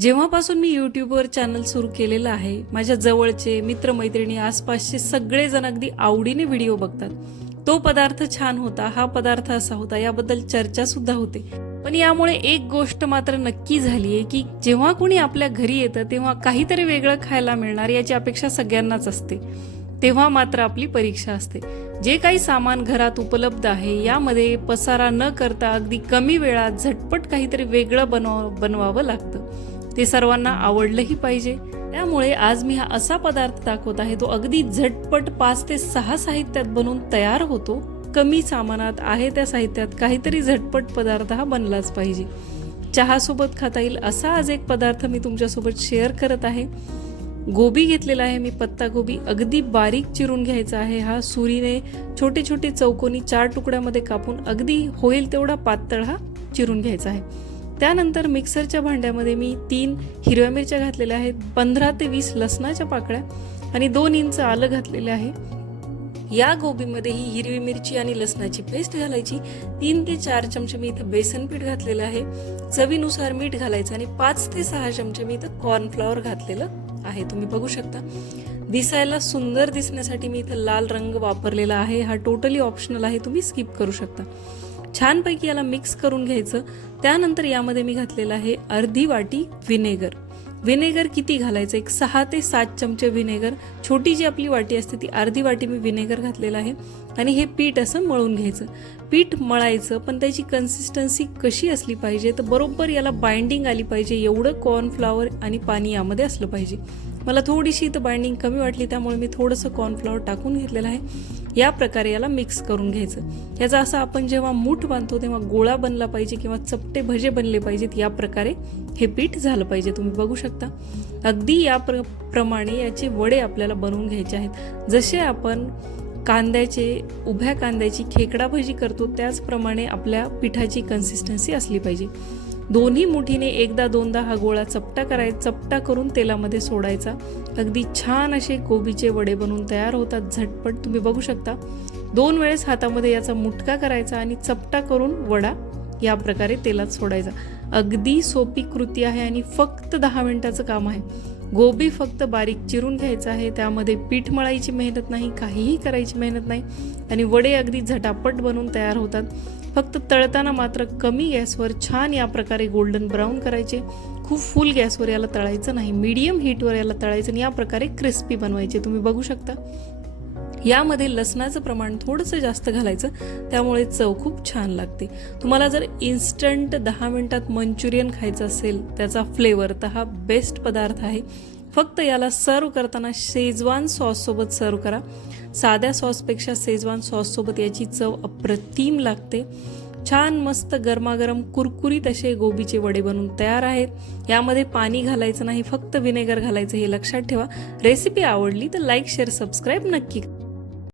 जेव्हापासून मी यूट्यूबवर चॅनल सुरू केलेलं आहे माझ्या जवळचे मित्रमैत्रिणी आसपासचे सगळेजण अगदी आवडीने व्हिडिओ बघतात. तो पदार्थ छान होता हा पदार्थ असा होता याबद्दल चर्चा सुद्धा होते. पण यामुळे एक गोष्ट मात्र नक्की झाली आहे की जेव्हा कोणी आपल्या घरी येतं तेव्हा काहीतरी वेगळं खायला मिळणार याची अपेक्षा सगळ्यांनाच असते. तेव्हा मात्र आपली परीक्षा असते. जे काही सामान घरात उपलब्ध आहे यामध्ये पसारा न करता अगदी कमी वेळात झटपट काहीतरी वेगळं बनव बनवावं लागतं. ते सर्वांना आवडलंही पाहिजे. त्यामुळे आज मी हा असा पदार्थ दाखवत आहे तो अगदी झटपट पाच ते सहा साहित्यात बनवून तयार होतो. कमी सामानात आहे त्या साहित्यात काहीतरी झटपट पदार्थ हा बनलाच पाहिजे. चहासोबत खाता येईल असा आज एक पदार्थ मी तुमच्यासोबत शेअर करत आहे. गोबी घेतलेला आहे मी पत्ता गोबी. अगदी बारीक चिरून घ्यायचा आहे हा. सुरीने छोटे छोटे चौकोनी चार तुकड्यामध्ये कापून अगदी होईल तेवढा पातळ हा चिरून घ्यायचा आहे. त्यानंतर मिक्सरच्या भांड्यामध्ये मी तीन हिरव्या मिरच्या घातलेल्या आहेत पंधरा ते वीस लसणाच्या पाकळ्या आणि दोन इंच आलं घातलेलं आहे. या गोबीमध्ये ही हिरवी मिरची आणि लसणाची पेस्ट घालायची. तीन ते चार चमचे मी इथं बेसन पीठ घातलेलं आहे. चवीनुसार मीठ घालायचं आणि पाच ते सहा चमचे मी इथं कॉर्नफ्लॉवर घातलेलं आहे. तुम्ही बघू शकता. दिसायला सुंदर दिसण्यासाठी मी इथं लाल रंग वापरलेला आहे. हा टोटली ऑप्शनल आहे. तुम्ही स्किप करू शकता. छानपैकी याला मिक्स करून घ्यायचं. त्यानंतर यामध्ये मी घातलेलं आहे अर्धी वाटी विनेगर. विनेगर किती घालायचं? एक सहा ते सात चमचे विनेगर. छोटी जी आपली वाटी असते ती अर्धी वाटी मी विनेगर घातलेलं आहे. आणि हे पीठ असं मळून घ्यायचं. पीठ मळायचं पण त्याची कन्सिस्टन्सी कशी असली पाहिजे? तर बरोबर याला बाइंडिंग आली पाहिजे. एवढं कॉर्नफ्लॉवर आणि पाणी यामध्ये असलं पाहिजे. मला थोडीशी इथं बाइंडिंग कमी वाटली त्यामुळे मी थोडंसं कॉर्नफ्लॉवर टाकून घेतलेलं आहे. या प्रकारे याला मिक्स करून घ्यायचं. याचा असं आपण जेव्हा मूठ बांधतो तेव्हा गोळा बनला पाहिजे किंवा चपटे भजे बनले पाहिजेत या प्रकारे हे पीठ झालं पाहिजे. तुम्ही बघू शकता. अगदी या प्र प्रमाणे याचे वडे आपल्याला बनवून घ्यायचे आहेत. जसे आपण कांद्याचे उभ्या कांद्याची खेकडा भजी करतो त्याचप्रमाणे आपल्या पिठाची कन्सिस्टन्सी असली पाहिजे. दोन्ही मुठीने एकदा दोनदा हा गोळा चपटा करायचा चपटा करून तेलामध्ये सोडायचा. अगदी छान असे कोबीचे वडे बनवून तयार होतात. झटपट तुम्ही बघू शकता. दोन वेळेस हातामध्ये याचा मुटका करायचा आणि चपटा करून वडा या प्रकारे तेलात सोडायचा. अगदी सोपी कृती आहे आणि फक्त दहा मिनिटाचं काम आहे. गोबी फक्त बारीक चिरून घ्यायचं आहे. त्यामध्ये पीठ मळायची मेहनत नाही काहीही करायची मेहनत नाही. आणि वडे अगदी झटापट बनवून तयार होतात. फक्त तळताना मात्र कमी गॅसवर छान या प्रकारे गोल्डन ब्राऊन करायचे. खूप फुल गॅसवर याला तळायचं नाही. मीडियम हीटवर याला तळायचं आणि या प्रकारे क्रिस्पी बनवायचे. तुम्ही बघू शकता. यामध्ये लसणाचं प्रमाण थोडंसं जास्त घालायचं. त्यामुळे चव खूप छान लागते. तुम्हाला जर इन्स्टंट दहा मिनिटात मंचुरियन खायचं असेल त्याचा फ्लेवर तर हा बेस्ट पदार्थ आहे. फक्त याला सर्व करताना शेजवान सॉससोबत सर्व करा. साध्या सॉसपेक्षा शेजवान सॉससोबत याची चव अप्रतिम लागते. छान मस्त गरमागरम कुरकुरीत असे गोबीचे वडे बनवून तयार आहेत. यामध्ये पाणी घालायचं नाही फक्त विनेगर घालायचं हे लक्षात ठेवा. रेसिपी आवडली तर लाईक शेअर सबस्क्राईब नक्की करा.